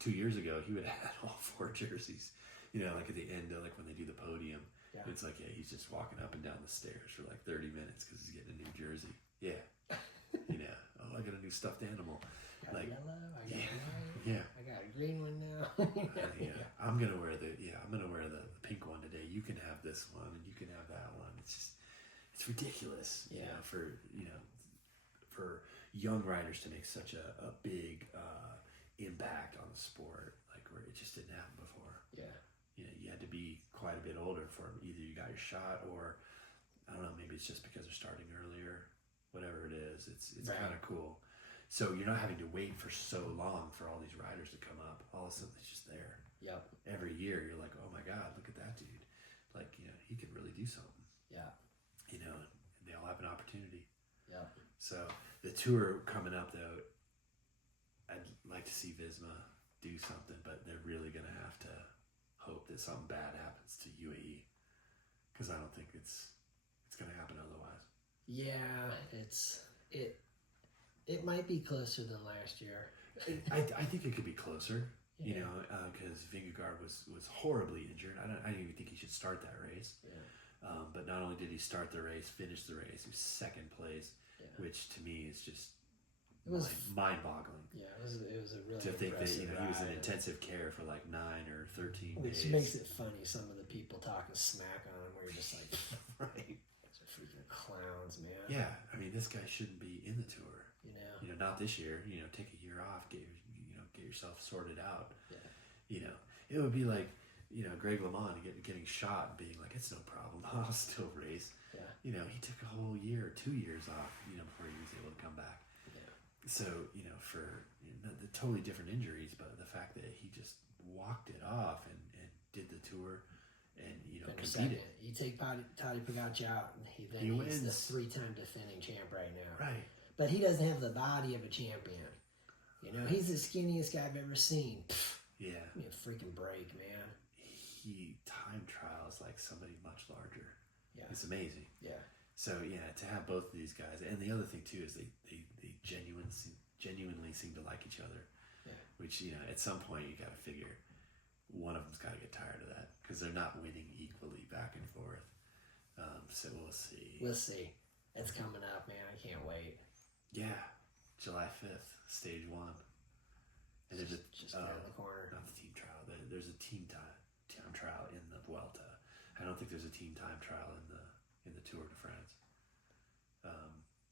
2 years ago he would have had all 4 jerseys. Like at the end, like when they do the podium, Yeah. it's like he's just walking up and down the stairs for like 30 minutes because he's getting a new jersey. Yeah, oh, I got a new stuffed animal. Got Like, yellow. I got white. Yeah. I got a green one now. I'm gonna wear the pink one today. You can have this one, and you can have that one. It's ridiculous. Yeah. For young riders to make such a big impact on the sport, like where it just didn't happen before. Yeah. You had to be quite a bit older for either you got your shot or I don't know. Maybe it's just because they're starting earlier. Whatever it is, it's Right. kind of cool. So you're not having to wait for so long for all these riders to come up. All of a sudden, it's just there. Yep. Every year, you're like, oh my God, look at that dude. Like, he could really do something. Yeah. They all have an opportunity. Yep. So the Tour coming up, though, I'd like to see Visma do something, but they're really going to have to hope that something bad happens to UAE because I don't think it's going to happen otherwise. Yeah, it might be closer than last year. I think it could be closer, Yeah. because Vingegaard was horribly injured. I didn't even think he should start that race. Yeah. But not only did he start the race, finish the race, he was second place, Yeah. which to me is just It was mind-boggling. Yeah, it was a really To think that impressive he was in ride. intensive care for like 9 or 13 Which days. makes it funny, some of the people talking smack on him, where you're just like, Right. these are freaking clowns, man. Yeah, I mean, this guy shouldn't be in the Tour. You know? Not this year. Take a year off, get yourself sorted out. Yeah. You know, it would be like, Greg LeMond getting shot and being like, it's no problem. I'll still race. Yeah. He took a whole year, 2 years off, before he was able to come back. Yeah. So, for the totally different injuries, but the fact that he just walked it off and did the tour and, competed. You take Tadej Pogacar out, and he's wins. the 3-time defending champ right now. Right. But he doesn't have the body of a champion. He's the skinniest guy I've ever seen. Yeah. Give me a freaking break, man. He time trials like somebody much larger. Yeah. It's amazing. Yeah. So, to have both of these guys. And the other thing, too, is they genuinely seem to like each other. Yeah. Which, at some point you got to figure one of them's got to get tired of that because they're not winning equally back and forth. So we'll see. We'll see. It's coming up, man. I can't wait. Yeah. July 5th, stage 1. And there's just around the corner. Not the team trial. There's a team time trial in the Vuelta. I don't think there's a team time trial in the Tour de France.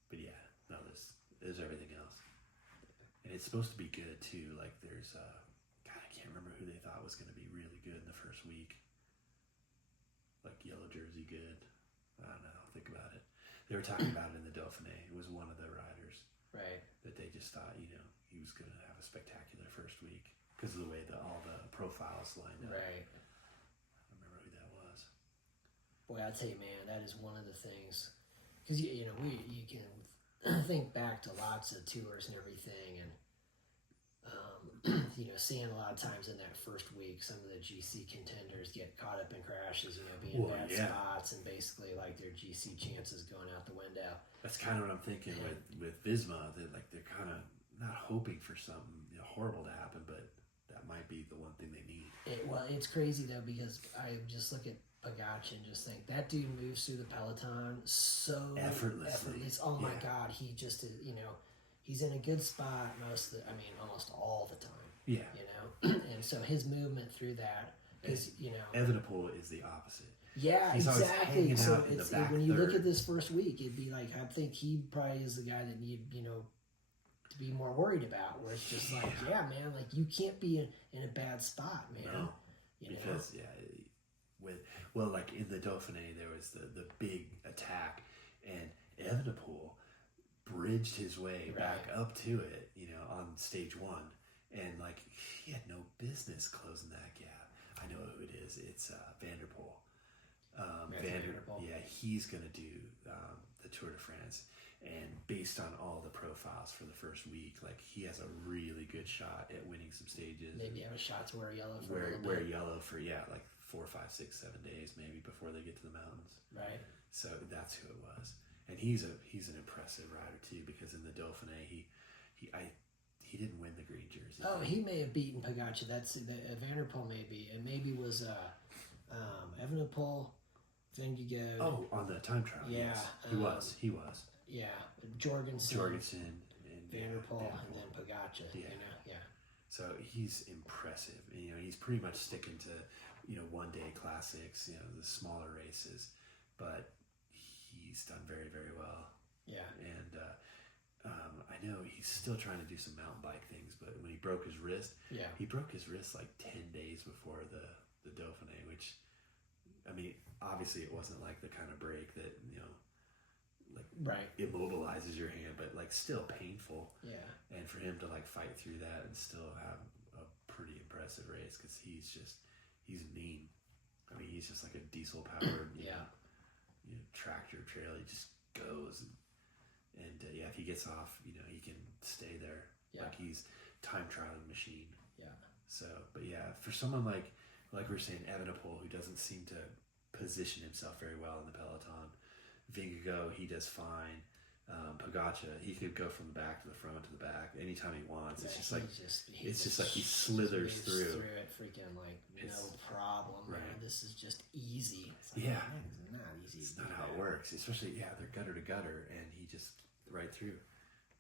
But yeah, no, there's everything else. And it's supposed to be good too. Like there's God, I can't remember who they thought was going to be really good in the first week. Like yellow jersey good. I don't know. Think about it. They were talking about it in the Dauphiné. It was one of the riders. Right. That they just thought, he was going to have a spectacular first week because of the way that all the profiles lined up. Right. I don't remember who that was. Boy, I tell you, man, that is one of the things. Because, you can think back to lots of tours and everything, and, seeing a lot of times in that first week, some of the GC contenders get caught up in crashes, being in bad spots, and basically, like, their GC chances going out the window. That's kind of what I'm thinking with Visma, that, like, they're kind of not hoping for something horrible to happen, but that might be the one thing they need. It's crazy, though, because I just look at Pogacar and just think, that dude moves through the peloton so effortlessly. Oh, my God, he just, he's in a good spot almost all the time. Yeah. And so his movement through that is, Evenepoel is the opposite. Yeah, He's exactly. So it's when you look at this first week, it'd be like, I think he probably is the guy that you to be more worried about. Where it's just like, yeah, man, like you can't be in a bad spot, man. No, because like in the Dauphiné, there was the big attack, and Evenepoel bridged his way back up to it, on stage 1. And, like, he had no business closing that gap. I know who it is. It's Vanderpool. Vanderpool. Yeah, he's going to do the Tour de France. And based on all the profiles for the first week, like, he has a really good shot at winning some stages. Maybe have a shot to wear yellow for wear yellow for, like 4, 5, 6, 7 days maybe before they get to the mountains. Right. So that's who it was. And he's an impressive rider, too, because in the Dauphiné, he didn't win the green jersey. Oh, he may have beaten Pogacar. That's Vanderpool maybe. It maybe was Evenepoel, Vingegaard. Oh, on the time trial. Yeah, yes. He was. Yeah, Jorgensen and Vanderpool, and then Pogacar. Yeah. So he's impressive. He's pretty much sticking to one-day classics, the smaller races, but he's done very, very well. Yeah, and. I know he's still trying to do some mountain bike things, but when he broke his wrist, he broke his wrist like 10 days before the Dauphiné, which, obviously it wasn't like the kind of break that, immobilizes your hand, but like still painful. Yeah. And for him to like fight through that and still have a pretty impressive race, because he's mean. He's just like a diesel powered, tractor trailer. He just goes and if he gets off, he can stay there. Yeah. Like he's time trialing machine. Yeah. So, but yeah, for someone like we were saying, Evenepoel, who doesn't seem to position himself very well in the peloton. Vingegaard, he does fine. Pogacar, he could go from the back to the front to the back anytime he wants. It's just like he slithers through it, freaking like no problem. Right. Man. This is just easy. It's like, man, it's not easy. It's not how it works. Especially they're gutter to gutter, and he just right through.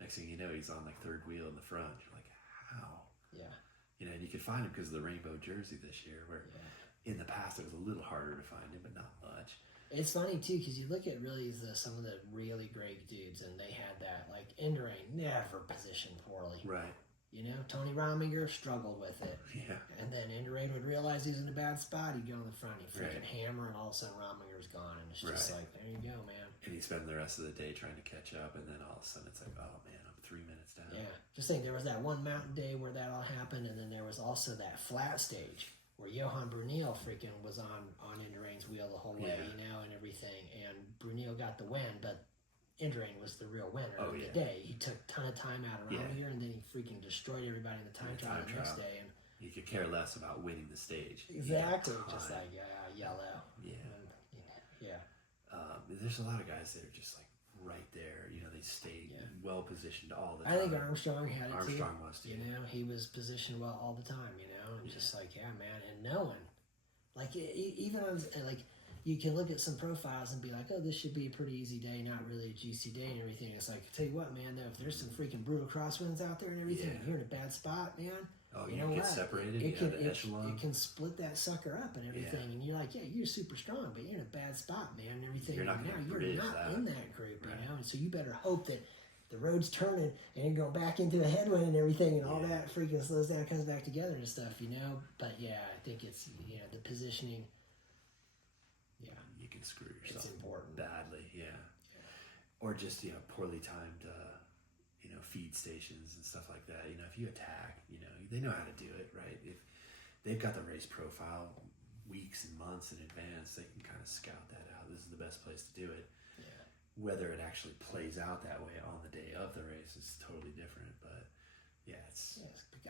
Next thing you know, he's on like third wheel in the front. You're like, how? Yeah. And you can find him because of the rainbow jersey this year, where in the past it was a little harder to find him, but not much. It's funny too, because you look at really some of the really great dudes, and they had that like Indurain never positioned poorly. Right. Tony Rominger struggled with it. Yeah. And then Indurain would realize he was in a bad spot. He'd go in the front, he'd freaking hammer, and all of a sudden Rominger's gone. And it's just like, there you go, man. And he'd spend the rest of the day trying to catch up, and then all of a sudden it's like, oh man, I'm 3 minutes down. Yeah. Just think, there was that one mountain day where that all happened, and then there was also that flat stage where Johan Brunel freaking was on Indurain's wheel the whole way, and everything. And Brunel got the win, but Indurain was the real winner of the day. He took a ton of time out of Rominger, and then he freaking destroyed everybody in the time trial the next day. And he could care less about winning the stage. Exactly. Just like, yellow. Yeah. And, there's a lot of guys that are just like right there. They stay well positioned all the time. I think Armstrong had it too. Armstrong was too. He was positioned well all the time, and just like, man, and knowing, like, even on, like, you can look at some profiles and be like, oh, this should be a pretty easy day, not really a juicy day and everything. It's like, tell you what, man, though, if there's some freaking brutal crosswinds out there and everything, and you're in a bad spot, man, you know what? Separated. It can split that sucker up and everything, and you're like, you're super strong, but you're in a bad spot, man, and everything. You're not in that group, and so you better hope that the road's turning and you're going back into a headwind and everything, and all that freaking slows down, comes back together and stuff, But I think it's the positioning. You can screw yourself. It's important. Badly, or just poorly timed feed stations and stuff like that. If you attack, they know how to do it, right? If they've got the race profile weeks and months in advance, they can kind of scout that out. This is the best place to do it. Whether it actually plays out that way on the day of the race is totally different, but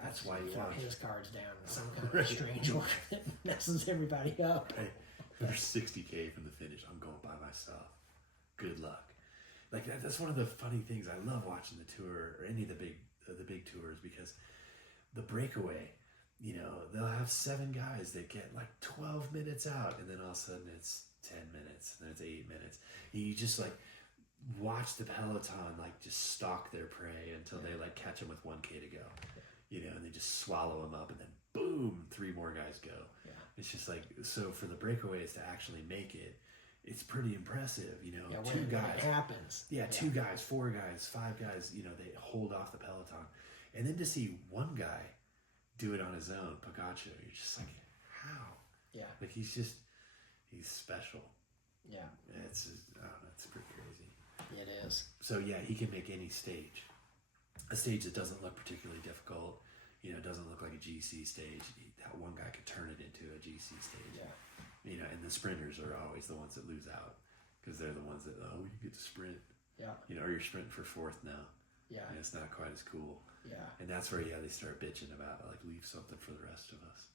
that's why you throw watch his cards down in some kind of strange order that messes everybody up. Right. There's 60K from the finish. I'm going by myself. Good luck. Like that's one of the funny things. I love watching the tour or any of the big tours, because the breakaway, they'll have 7 guys that get like 12 minutes out, and then all of a sudden it's 10 minutes, and then it's 8 minutes. You just like watch the peloton like just stalk their prey until they like catch them with 1K to go, and they just swallow them up, and then boom, 3 more guys go. It's just like, so for the breakaways to actually make it, it's pretty impressive, 2 guys. When it happens. 2 guys, 4 guys, 5 guys, they hold off the peloton. And then to see one guy do it on his own, Pogacar, you're just like, how? Yeah. Like he's special. Yeah. It's pretty crazy. It is. So he can make any stage. A stage that doesn't look particularly difficult, doesn't look like a GC stage. That one guy could turn it into a GC stage. Yeah. And the sprinters are always the ones that lose out, because they're the ones that, you get to sprint. Yeah. Or you're sprinting for 4th now. Yeah. And it's not quite as cool. Yeah. And that's where, they start bitching about, like, leave something for the rest of us.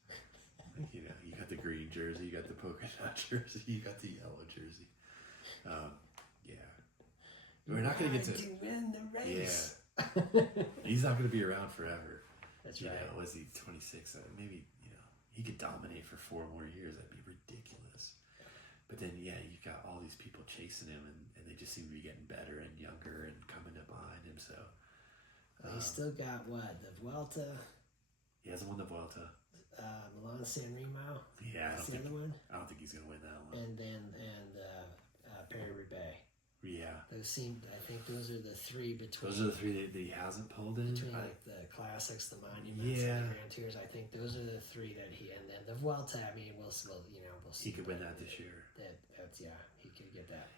Like, you got the green jersey, you got the polka dot jersey, you got the yellow jersey. We're not going to get to win the race. He's not going to be around forever. That's right. Was he 26? Maybe, he could dominate for 4 more years. That'd be ridiculous. But then, you've got all these people chasing him, and they just seem to be getting better and younger and coming up behind him. So he's still got the Vuelta. He hasn't won the Vuelta. Milan San Remo. Yeah, that's the other one. I don't think he's going to win that one. And then Paris-Roubaix. Yeah. I think those are the 3 between. Those are the 3 that he hasn't pulled in. Between the classics, the monuments, and the Grand Tours. I think those are the 3 that and then the Vuelta. I mean, we'll see. He could win that this year. That's he could get that.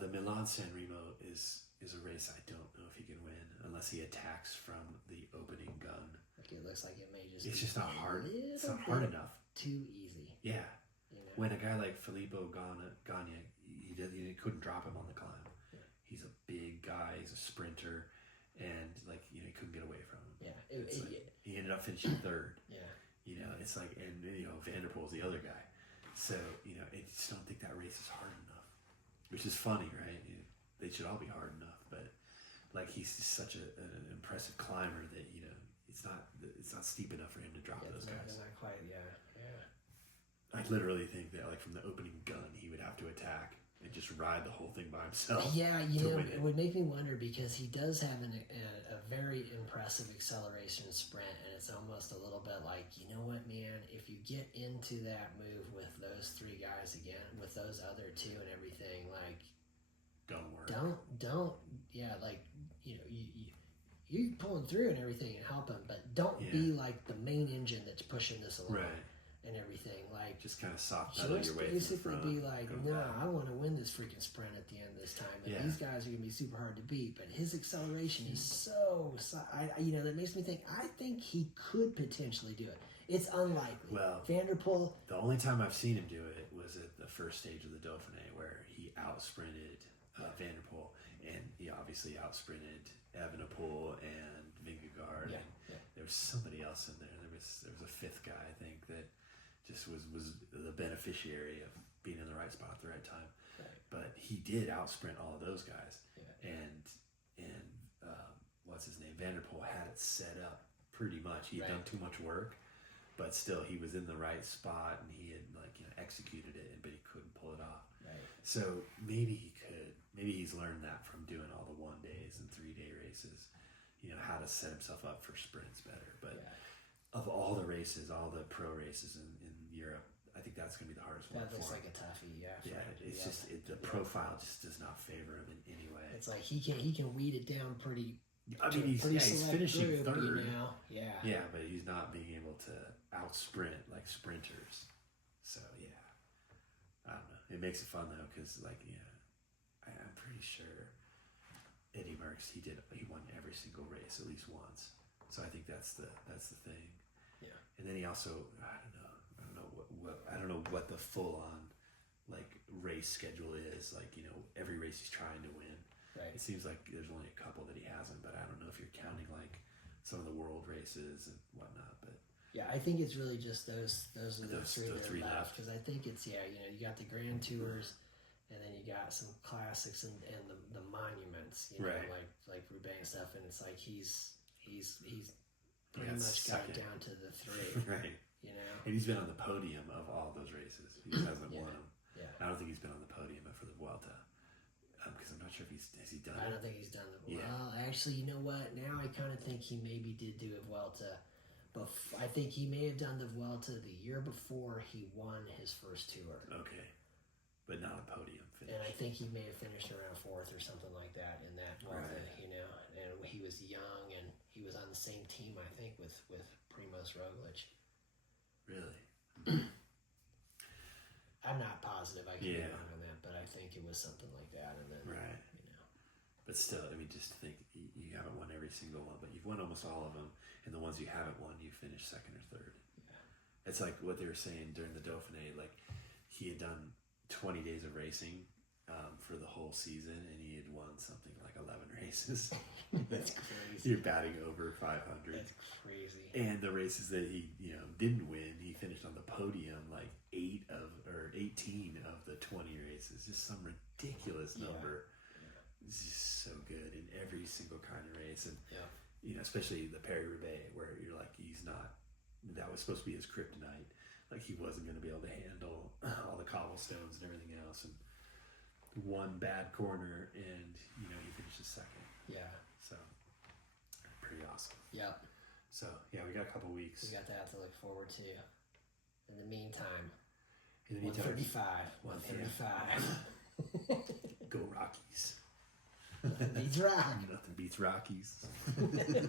The Milan San Remo is a race I don't know if he can win unless he attacks from the opening gun. Like it looks like it may just. It's just not hard. It's not hard enough. Too easy. Yeah. When a guy like Filippo Ganna, he couldn't drop him on the climb. Yeah. He's a big guy. He's a sprinter, and he couldn't get away from him. Yeah. He ended up finishing 3rd. Yeah. It's like, and Vanderpool's the other guy. So I just don't think that race is hard enough. Which is funny, right? They should all be hard enough, but like he's just such an impressive climber that it's not steep enough for him to drop those guys. Not quite. Yeah. I literally think that like from the opening gun, he would have to attack and just ride the whole thing by himself. Yeah, it would make me wonder, because he does have a very impressive acceleration sprint, and it's almost a little bit like, you know what, man, if you get into that move with those 3 guys again, with those other 2 and everything, like, don't work. Don't, you're pulling through and everything and helping, but don't be like the main engine that's pushing this along and everything. Like, just kind of soft pedal your way basically from the front, be like, no, I want to win this freaking sprint at the end of this time. And these guys are going to be super hard to beat, but his acceleration is so that makes me think, I think he could potentially do it. It's unlikely. Well, Vanderpool. The only time I've seen him do it was at the first stage of the Dauphiné, where he out-sprinted Vanderpool, and he obviously out-sprinted Evenepoel and Vingegaard. Yeah. And there was somebody else in there. There was a fifth guy, I think, that just was the beneficiary of being in the right spot at the right time. Right. But he did out-sprint all of those guys. Yeah. And what's his name? Vanderpool had it set up pretty much. He had done too much work. But still, he was in the right spot, and he had executed it, but he couldn't pull it off. Right. So maybe he could. Maybe he's learned that from doing all the 1 days and 3 day races. How to set himself up for sprints better. But of all the races, all the pro races in Europe, I think that's going to be the hardest one. That looks for like him. a toughie. Yeah. It's just the profile just does not favor him in any way. It's like he can weed it down pretty. I mean, he's finishing group, third. Yeah. Yeah, but he's not being able to out sprint like sprinters. So I don't know. It makes it fun though, because I'm pretty sure Eddie Merckx he won every single race at least once. So I think that's the thing. Yeah. And then he also I don't know what the full on race schedule is. Every race he's trying to win. Right. It seems like there's only a couple that he hasn't, but I don't know if you're counting some of the world races and whatnot. But yeah, I think it's really just those are the three left. Because I think it's you got the Grand Tours, and then you got some classics and the monuments, like Roubaix and stuff, and it's like he's pretty much got it down to the three, right? And he's been on the podium of all those races. He hasn't won them. Yeah, I don't think he's been on the podium for the Vuelta. Because I'm not sure if has he done it. I don't think he's done the Well, actually, you know what? Now I kind of think he maybe did do a Vuelta. But I think he may have done the Vuelta the year before he won his first tour. Okay. But not a podium finish. And I think he may have finished around fourth or something like that in that Vuelta, And he was young, and he was on the same team, I think, with Primož Roglič. Really? I'm not positive. I can be wrong on that, but I think it was something like that. And then, But still, I mean, just think you haven't won every single one, but you've won almost all of them, and the ones you haven't won, you finished second or third. Yeah. It's like what they were saying during the Dauphiné. He had done 20 days of racing for the whole season, and he had won something like 11 races. That's crazy. You're batting over 500. That's crazy. And the races that he didn't win, he finished on the podium 18 of the 20 races. Just some ridiculous number. Yeah. It's just so good in every single kind of race, and especially the Paris-Roubaix, where you're like, he's not. That was supposed to be his kryptonite. He wasn't going to be able to handle all the cobblestones and everything else, and one bad corner, and he finishes second. Yeah. So pretty awesome. Yep. So we got a couple weeks. We got that to look forward to. In the meantime, 135. 135. Go Rockies. Nothing beats rock. Nothing beats Rockies.